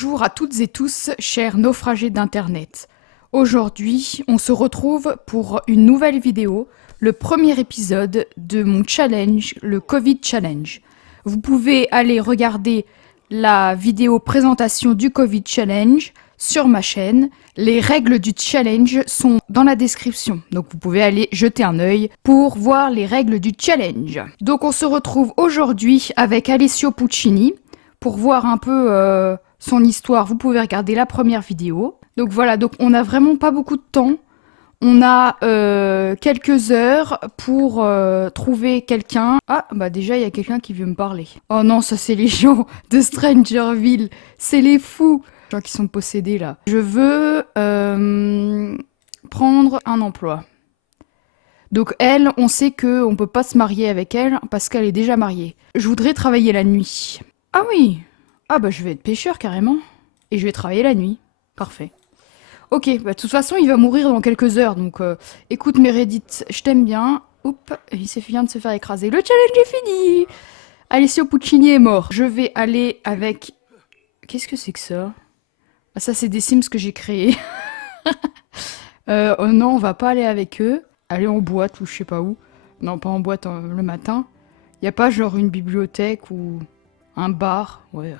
Bonjour à toutes et tous, chers naufragés d'Internet. Aujourd'hui, on se retrouve pour une nouvelle vidéo, le premier épisode de mon challenge, le Covid Challenge. Vous pouvez aller regarder la vidéo présentation du Covid Challenge sur ma chaîne. Les règles du challenge sont dans la description, donc vous pouvez aller jeter un œil pour voir les règles du challenge. Donc on se retrouve aujourd'hui avec Alessio Puccini pour voir un peu son histoire. Vous pouvez regarder la première vidéo. Donc voilà, donc on n'a vraiment pas beaucoup de temps. On a quelques heures pour trouver quelqu'un. Ah, bah déjà, il y a quelqu'un qui veut me parler. Oh non, ça c'est les gens de Strangerville. C'est les fous. Les gens qui sont possédés là. Je veux prendre un emploi. Donc elle, on sait qu'on peut pas se marier avec elle parce qu'elle est déjà mariée. Je voudrais travailler la nuit. Ah oui. Ah bah je vais être pêcheur carrément. Et je vais travailler la nuit. Parfait. Ok, bah de toute façon, il va mourir dans quelques heures, donc écoute Meredith, je t'aime bien. Oups, vient de se faire écraser. Le challenge est fini. Alessio Puccini est mort. Je vais aller avec... Qu'est-ce que c'est que ça? Ah, ça, c'est des Sims que j'ai créés. Oh non, on va pas aller avec eux. Aller en boîte ou je sais pas où. Non, pas en boîte le matin. Y a pas genre une bibliothèque ou un bar? Ouais,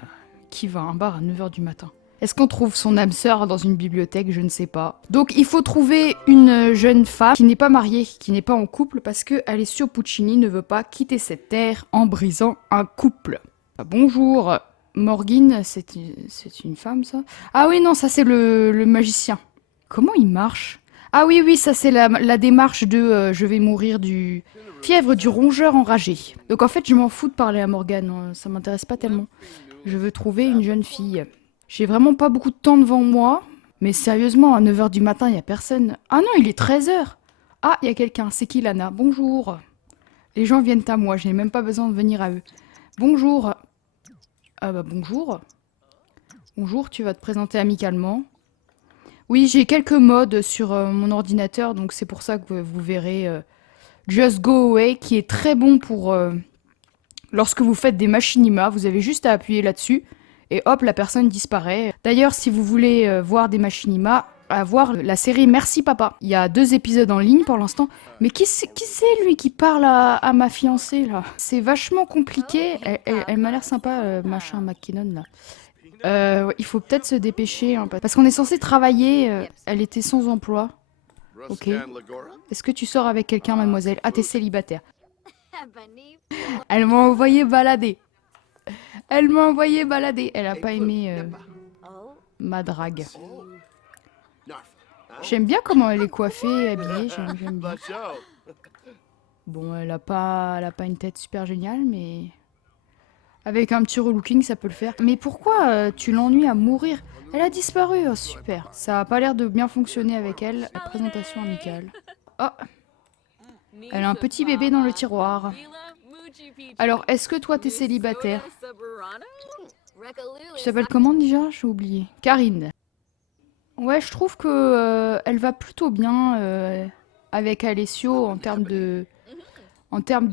qui va à un bar à 9h du matin? Est-ce qu'on trouve son âme sœur dans une bibliothèque? Je ne sais pas. Donc il faut trouver une jeune femme qui n'est pas mariée, qui n'est pas en couple, parce que Alessio Puccini ne veut pas quitter cette terre en brisant un couple. Ah, bonjour, Morgine, c'est une femme ça? Ah oui, non, ça c'est le magicien. Comment il marche? Ah oui, oui, ça c'est la démarche de je vais mourir du fièvre du rongeur enragé. Donc en fait, je m'en fous de parler à Morgane, ça m'intéresse pas tellement. Je veux trouver une jeune fille. J'ai vraiment pas beaucoup de temps devant moi. Mais sérieusement, à 9h du matin, il y a personne. Ah non, il est 13h. Ah, il y a quelqu'un. C'est qui, Lana? Bonjour. Les gens viennent à moi, je n'ai même pas besoin de venir à eux. Bonjour. Ah bah bonjour. Bonjour, tu vas te présenter amicalement. Oui, j'ai quelques modes sur mon ordinateur, donc c'est pour ça que vous verrez Just Go Away, qui est très bon pour lorsque vous faites des machinima. Vous avez juste à appuyer là-dessus. Et hop, la personne disparaît. D'ailleurs, si vous voulez voir des machinima, à voir la série Merci Papa. Il y a 2 épisodes en ligne pour l'instant. Mais qui c'est lui qui parle à ma fiancée là? C'est vachement compliqué. Elle m'a l'air sympa, machin McKinnon là. Ouais, il faut peut-être se dépêcher hein, parce qu'on est censé travailler. Elle était sans emploi. Ok. Est-ce que tu sors avec quelqu'un, mademoiselle? Ah, t'es célibataire. Elle m'a envoyé balader. Elle m'a envoyé balader. Elle a pas aimé ma drague. J'aime bien comment elle est coiffée, habillée. J'aime bien. Bon, elle a pas une tête super géniale, mais avec un petit relooking, ça peut le faire. Mais pourquoi tu l'ennuies à mourir? Elle a disparu. Oh, super. Ça a pas l'air de bien fonctionner avec elle. La présentation amicale. Oh, elle a un petit bébé dans le tiroir. Alors, est-ce que toi, t'es célibataire? Tu t'appelles comment déjà? J'ai oublié. Karine. Ouais, je trouve que elle va plutôt bien avec Alessio en termes de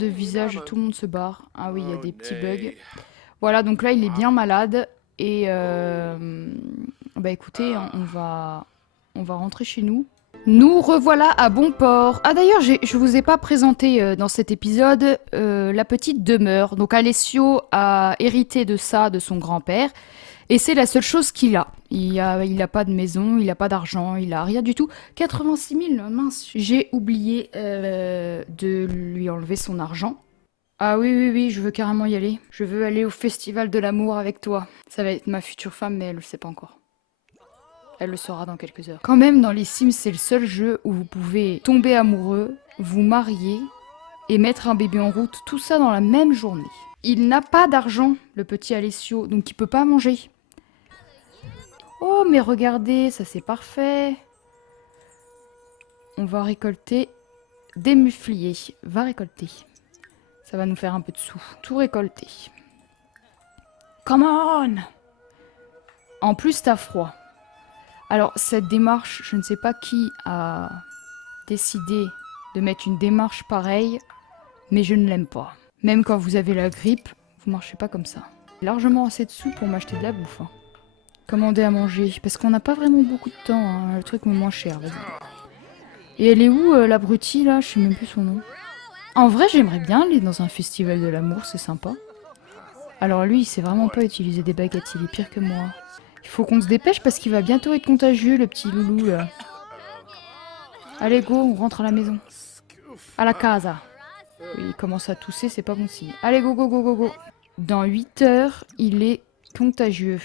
visage. Tout le monde se barre. Ah oui, il y a des petits bugs. Voilà, donc là, il est bien malade et bah écoutez, on va rentrer chez nous. Nous revoilà à bon port. Ah d'ailleurs, je vous ai pas présenté dans cet épisode la petite demeure. Donc Alessio a hérité de ça de son grand-père. Et c'est la seule chose qu'il a. Il a pas de maison, il a pas d'argent, il a rien du tout. 86 000, mince. J'ai oublié de lui enlever son argent. Ah oui, oui, oui, je veux carrément y aller. Je veux aller au festival de l'amour avec toi. Ça va être ma future femme, mais elle le sait pas encore. Elle le saura dans quelques heures. Quand même, dans les Sims, c'est le seul jeu où vous pouvez tomber amoureux, vous marier et mettre un bébé en route, tout ça dans la même journée. Il n'a pas d'argent, le petit Alessio, donc il peut pas manger. Oh, mais regardez, ça c'est parfait. On va récolter des mufliers. Va récolter. Ça va nous faire un peu de sous. Tout récolter. Come on! En plus, t'as froid. Alors, cette démarche, je ne sais pas qui a décidé de mettre une démarche pareille, mais je ne l'aime pas. Même quand vous avez la grippe, vous marchez pas comme ça. Largement assez de sous pour m'acheter de la bouffe. Hein. Commander à manger. Parce qu'on n'a pas vraiment beaucoup de temps. Hein. Le truc me moins cher, vas-y. Et elle est où, l'abruti, là? Je sais même plus son nom. En vrai, j'aimerais bien aller dans un festival de l'amour, c'est sympa. Alors lui, il sait vraiment pas utiliser des baguettes, il est pire que moi. Il faut qu'on se dépêche parce qu'il va bientôt être contagieux, le petit loulou, là. Allez, go, on rentre à la maison. À la casa. Oui, il commence à tousser, c'est pas bon signe. Allez, go, go, go, go, go. Dans 8 heures, il est contagieux.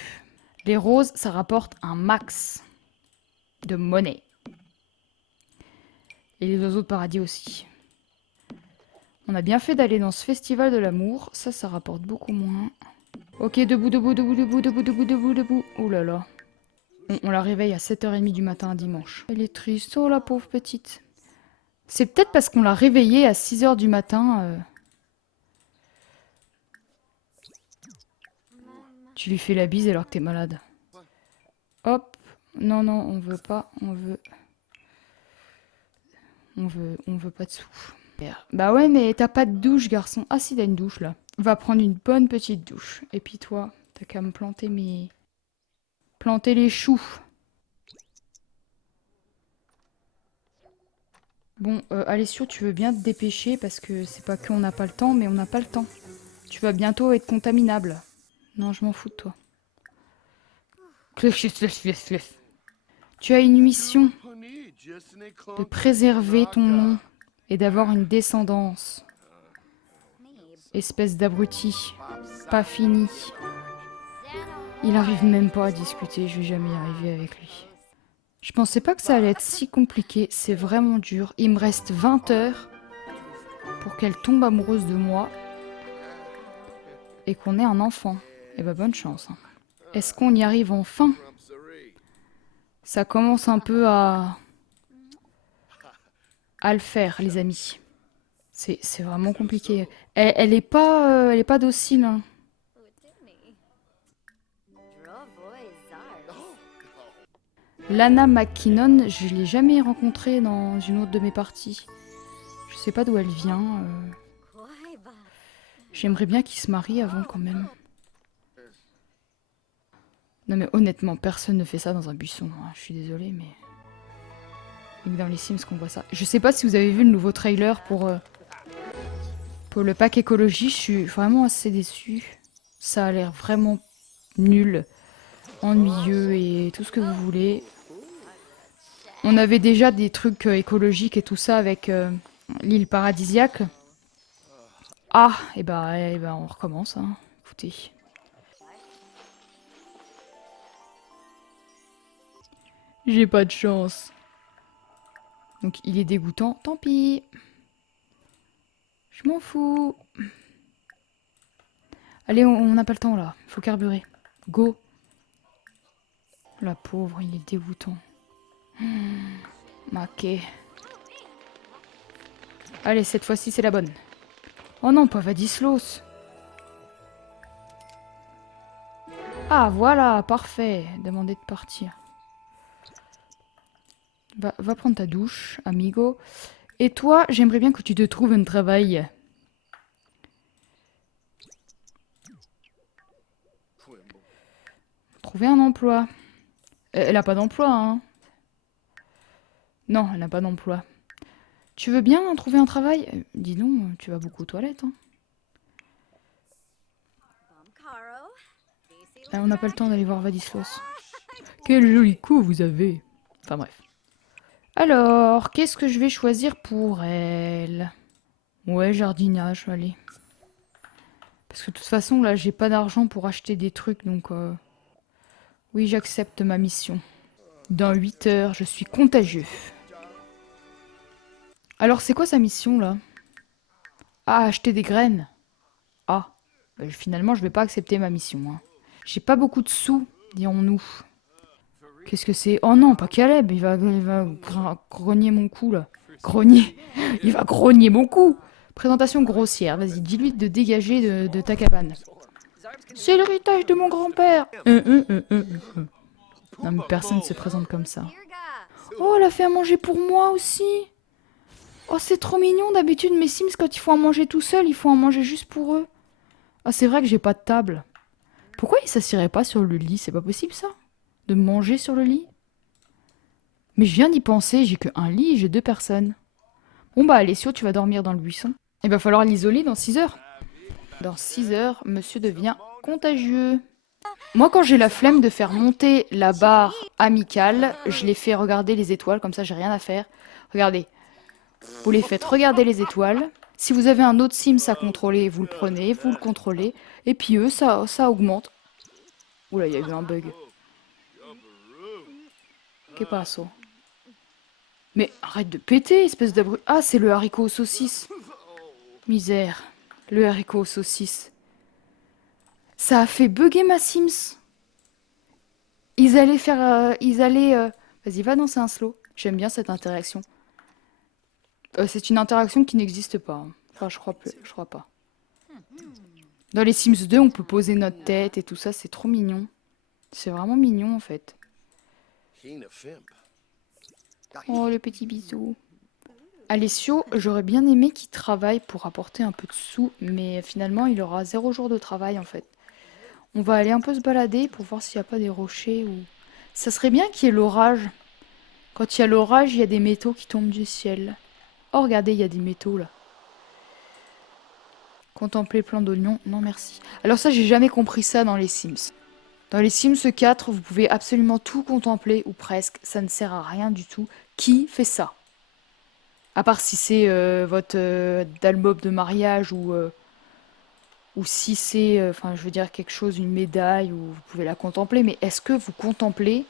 Les roses, ça rapporte un max de monnaie. Et les oiseaux de paradis aussi. On a bien fait d'aller dans ce festival de l'amour. Ça rapporte beaucoup moins. Ok, debout, debout, debout, debout, debout, debout, debout, debout. Ouh là là. On la réveille à 7h30 du matin un dimanche. Elle est triste. Oh la pauvre petite. C'est peut-être parce qu'on l'a réveillée à 6h du matin. Tu lui fais la bise alors que t'es malade. Hop. Non, non, on veut pas. On veut pas de sous. Bah ouais, mais t'as pas de douche, garçon. Ah si, t'as une douche, là. Va prendre une bonne petite douche. Et puis toi, t'as qu'à me planter planter les choux. Bon, Alessio, tu veux bien te dépêcher parce que c'est pas qu'on n'a pas le temps, mais on n'a pas le temps. Tu vas bientôt être contaminable. Non, je m'en fous de toi. Tu as une mission de préserver ton nom et d'avoir une descendance. Espèce d'abruti. Pas fini. Il arrive même pas à discuter, je vais jamais y arriver avec lui. Je pensais pas que ça allait être si compliqué, c'est vraiment dur. Il me reste 20 heures pour qu'elle tombe amoureuse de moi et qu'on ait un enfant. Eh ben bonne chance. Hein. Est-ce qu'on y arrive enfin? Ça commence un peu à le faire, les amis. C'est vraiment compliqué. Elle est pas docile. Hein. Lana McKinnon, je l'ai jamais rencontrée dans une autre de mes parties. Je sais pas d'où elle vient. J'aimerais bien qu'il se marie avant quand même. Non mais honnêtement, personne ne fait ça dans un buisson. Hein. Je suis désolée, mais... Il y a dans les Sims qu'on voit ça. Je sais pas si vous avez vu le nouveau trailer pour le pack écologie. Je suis vraiment assez déçue. Ça a l'air vraiment nul, ennuyeux et tout ce que vous voulez. On avait déjà des trucs écologiques et tout ça avec l'île paradisiaque. Ah, et bah on recommence, hein. Écoutez. J'ai pas de chance. Donc il est dégoûtant, tant pis. Je m'en fous. Allez, on n'a pas le temps là. Faut carburer. Go. La pauvre, il est dégoûtant. Maquet. Allez, cette fois-ci, c'est la bonne. Oh non, pas Vadislos. Ah, voilà, parfait. Demander de partir. Va prendre ta douche, amigo. Et toi, j'aimerais bien que tu te trouves un travail. Trouver un emploi. Elle a pas d'emploi, hein. Non, elle n'a pas d'emploi. Tu veux bien trouver un travail? Dis donc, tu vas beaucoup aux toilettes, hein. On n'a pas le temps d'aller voir Vadislos. Quel joli cou vous avez. Enfin bref. Alors, qu'est-ce que je vais choisir pour elle? Ouais, jardinage, allez. Parce que de toute façon, là, j'ai pas d'argent pour acheter des trucs, donc... Oui, j'accepte ma mission. Dans 8 heures, je suis contagieux. Alors, c'est quoi sa mission, là? Ah, acheter des graines. Ah, bah, finalement, je vais pas accepter ma mission. Hein. J'ai pas beaucoup de sous, dirons-nous. Qu'est-ce que c'est? Oh non, pas Caleb, il va grogner mon cou, là. Grogner. Il va grogner mon cou. Présentation grossière. Vas-y, dis-lui de dégager de ta cabane. C'est l'héritage de mon grand-père. Non, mais personne ne se présente comme ça. Oh, elle a fait à manger pour moi aussi. Oh, c'est trop mignon. D'habitude, mes Sims, quand ils font à manger tout seuls, ils font à manger juste pour eux. Ah, c'est vrai que j'ai pas de table. Pourquoi ils s'assiraient pas sur le lit? C'est pas possible, ça? De manger sur le lit? Mais je viens d'y penser, j'ai qu'un lit et j'ai 2 personnes. Bon bah Alessio, tu vas dormir dans le buisson. Il va falloir l'isoler dans 6 heures. Dans 6 heures, monsieur devient contagieux. Moi, quand j'ai la flemme de faire monter la barre amicale, je les fais regarder les étoiles, comme ça j'ai rien à faire. Regardez, vous les faites regarder les étoiles. Si vous avez un autre Sims à contrôler, vous le prenez, vous le contrôlez. Et puis eux, ça augmente. Oula, il y a eu un bug. Qu'est pas ça? Mais arrête de péter, espèce d'abru... Ah, c'est le haricot aux saucisses. Misère. Le haricot aux saucisses. Ça a fait bugger ma Sims. Ils allaient faire... Vas-y, va danser un slow. J'aime bien cette interaction. C'est une interaction qui n'existe pas. Hein. Enfin, je crois pas. Dans les Sims 2, on peut poser notre tête et tout ça. C'est trop mignon. C'est vraiment mignon, en fait. Oh, le petit bisou. Alessio, j'aurais bien aimé qu'il travaille pour apporter un peu de sous, mais finalement, il aura 0 jour de travail, en fait. On va aller un peu se balader pour voir s'il n'y a pas des rochers ou... Ça serait bien qu'il y ait l'orage. Quand il y a l'orage, il y a des métaux qui tombent du ciel. Oh, regardez, il y a des métaux, là. Contempler plein d'oignons, non merci. Alors ça, j'ai jamais compris ça dans les Sims. Dans les Sims 4, vous pouvez absolument tout contempler, ou presque. Ça ne sert à rien du tout. Qui fait ça? À part si c'est votre album de mariage ou si c'est, enfin, je veux dire quelque chose, une médaille, ou vous pouvez la contempler. Mais est-ce que vous contemplez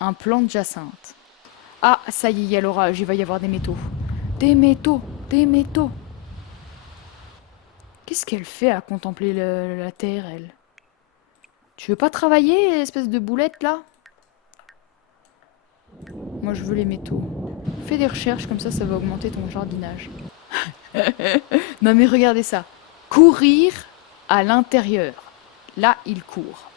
un plant de jacinthe? Ah, ça y est, il y a l'orage, il va y avoir des métaux. Des métaux, des métaux. Qu'est-ce qu'elle fait à contempler la terre, elle? Tu veux pas travailler, espèce de boulette, là? Moi, je veux les métaux. Fais des recherches, comme ça va augmenter ton jardinage. Non, mais regardez ça. Courir à l'intérieur. Là, il court.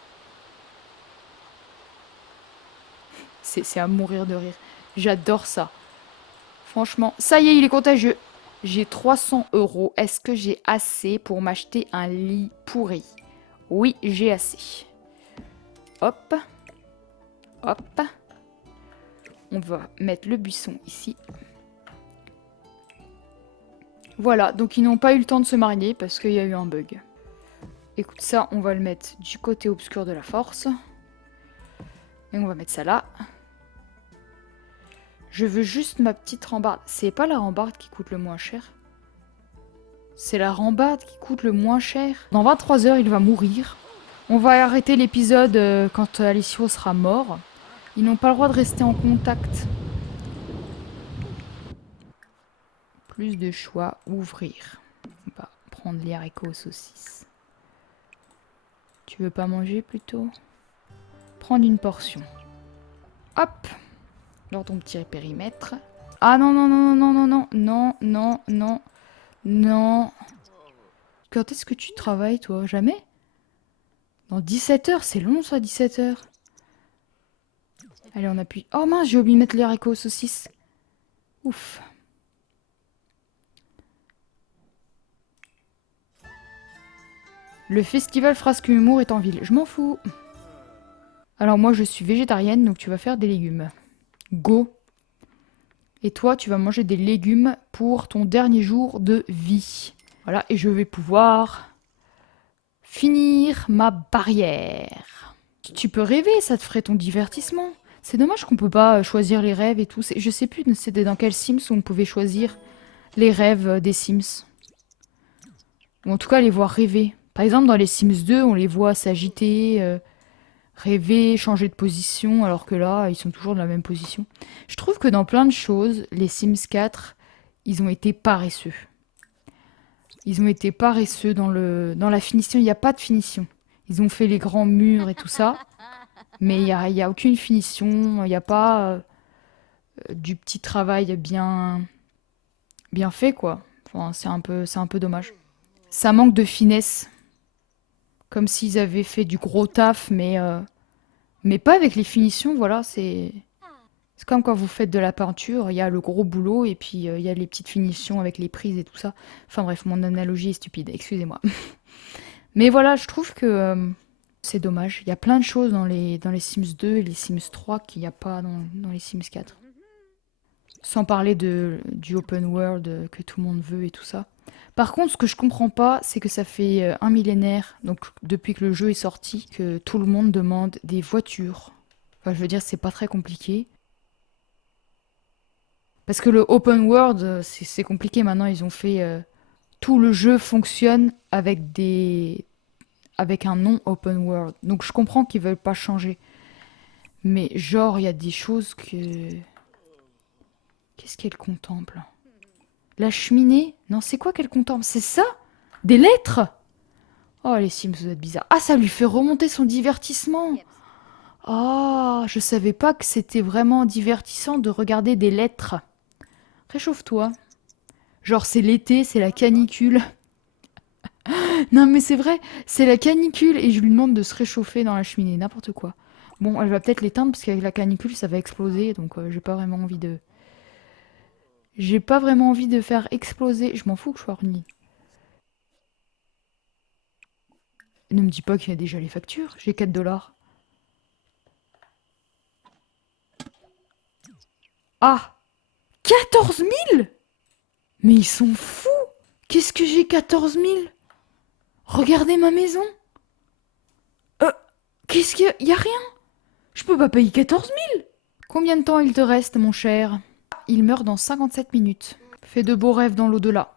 C'est à mourir de rire. J'adore ça. Franchement, ça y est, il est contagieux. J'ai 300 €. Est-ce que j'ai assez pour m'acheter un lit pourri? Oui, j'ai assez. Hop. Hop. On va mettre le buisson ici. Voilà, donc ils n'ont pas eu le temps de se marier parce qu'il y a eu un bug. Écoute, ça, on va le mettre du côté obscur de la force. Et on va mettre ça là. Je veux juste ma petite rambarde. C'est pas la rambarde qui coûte le moins cher. C'est la rambarde qui coûte le moins cher. Dans 23 heures, il va mourir. On va arrêter l'épisode quand Alessio sera mort. Ils n'ont pas le droit de rester en contact. Plus de choix, ouvrir. On va prendre les haricots aux saucisses. Tu veux pas manger plutôt? Prendre une portion. Hop! Dans ton petit périmètre. Ah non, non, non, non, non, non, non, non, non, non. Quand est-ce que tu travailles, toi? Jamais? Dans 17 heures, c'est long ça, 17 heures. Allez, on appuie. Oh mince, j'ai oublié de mettre les haricots aux saucisses. Ouf. Le festival Frasque Humour est en ville. Je m'en fous. Alors moi, je suis végétarienne, donc tu vas faire des légumes. Go. Et toi, tu vas manger des légumes pour ton dernier jour de vie. Voilà, et je vais pouvoir finir ma barrière. Tu peux rêver, ça te ferait ton divertissement. C'est dommage qu'on peut pas choisir les rêves et tout. Je sais plus, c'était dans quel Sims où on pouvait choisir les rêves des Sims. Ou en tout cas, les voir rêver. Par exemple, dans les Sims 2, on les voit s'agiter, rêver, changer de position, alors que là, ils sont toujours dans la même position. Je trouve que dans plein de choses, les Sims 4, ils ont été paresseux. Ils ont été paresseux dans la finition. Il n'y a pas de finition. Ils ont fait les grands murs et tout ça, mais il y a aucune finition. Il n'y a pas du petit travail bien fait, quoi. Enfin, c'est un peu dommage. Ça manque de finesse. Comme s'ils avaient fait du gros taf, mais pas avec les finitions, voilà, c'est comme quand vous faites de la peinture, il y a le gros boulot et puis il y a les petites finitions avec les prises et tout ça. Enfin bref, mon analogie est stupide, excusez-moi. Mais voilà, je trouve que C'est dommage. Il y a plein de choses dans les Sims 2 et les Sims 3 qu'il n'y a pas dans les Sims 4. Sans parler du open world que tout le monde veut et tout ça. Par contre, ce que je comprends pas, c'est que ça fait un millénaire, donc depuis que le jeu est sorti, que tout le monde demande des voitures. Enfin, je veux dire, c'est pas très compliqué. Parce que le open world, c'est compliqué maintenant. Ils ont fait tout le jeu fonctionne avec un non open world. Donc je comprends qu'ils veulent pas changer. Mais genre, il y a des choses que... Qu'est-ce qu'elle contemple? La cheminée? Non, c'est quoi qu'elle contemple? C'est ça? Des lettres? Oh, les Sims, vous êtes bizarres. Ah, ça lui fait remonter son divertissement. Ah, je savais pas que c'était vraiment divertissant de regarder des lettres. Réchauffe-toi. Genre, c'est l'été, c'est la canicule. Non, mais c'est vrai, c'est la canicule et je lui demande de se réchauffer dans la cheminée, n'importe quoi. Bon, elle va peut-être l'éteindre parce qu'avec la canicule, ça va exploser, donc j'ai pas vraiment envie de... J'ai pas vraiment envie de faire exploser... Je m'en fous que je sois ornie. Ne me dis pas qu'il y a déjà les factures, j'ai 4 dollars. Ah, 14 000? Mais ils sont fous! Qu'est-ce que j'ai 14 000? Regardez ma maison! Qu'est-ce que... Y a rien! Je peux pas payer 14 000! Combien de temps il te reste, mon cher? Il meurt dans 57 minutes. Fais de beaux rêves dans l'au-delà.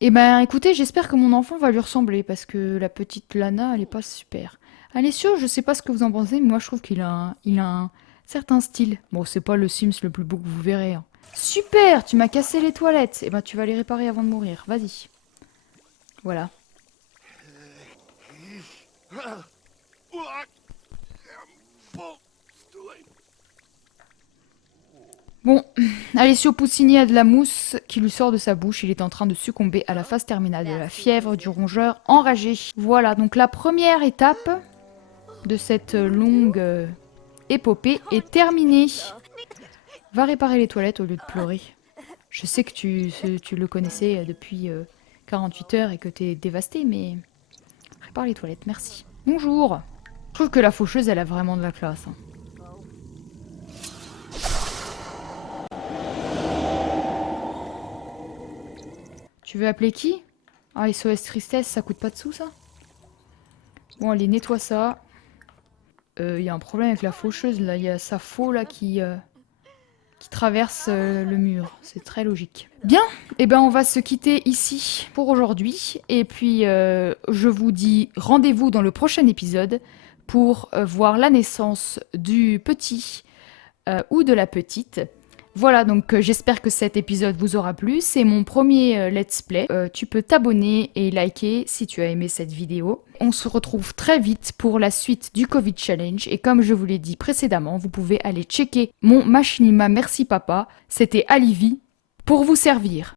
Eh ben, écoutez, j'espère que mon enfant va lui ressembler, parce que la petite Lana, elle est pas super. Alessio, je sais pas ce que vous en pensez, mais moi je trouve il a un certain style. Bon, c'est pas le Sims le plus beau que vous verrez, hein. Super, tu m'as cassé les toilettes. Eh ben, tu vas les réparer avant de mourir. Vas-y. Voilà. Bon, Alessio Poussini a de la mousse qui lui sort de sa bouche. Il est en train de succomber à la phase terminale de la fièvre du rongeur enragé. Voilà, donc la première étape de cette longue épopée est terminée. Va réparer les toilettes au lieu de pleurer. Je sais que tu le connaissais depuis 48 heures et que t'es dévasté, mais... Répare les toilettes, merci. Bonjour. Je trouve que la faucheuse, elle a vraiment de la classe, hein. Tu veux appeler qui? Ah, SOS Tristesse, ça coûte pas de sous, ça? Bon, allez, nettoie ça. Il y a un problème avec la faucheuse, là. Il y a sa faux, là, qui traverse le mur. C'est très logique. Bien, eh ben on va se quitter ici pour aujourd'hui. Et puis, je vous dis rendez-vous dans le prochain épisode pour voir la naissance du petit ou de la petite. Voilà, donc j'espère que cet épisode vous aura plu. C'est mon premier let's play. Tu peux t'abonner et liker si tu as aimé cette vidéo. On se retrouve très vite pour la suite du Covid Challenge. Et comme je vous l'ai dit précédemment, vous pouvez aller checker mon Machinima Merci Papa. C'était Alivy pour vous servir.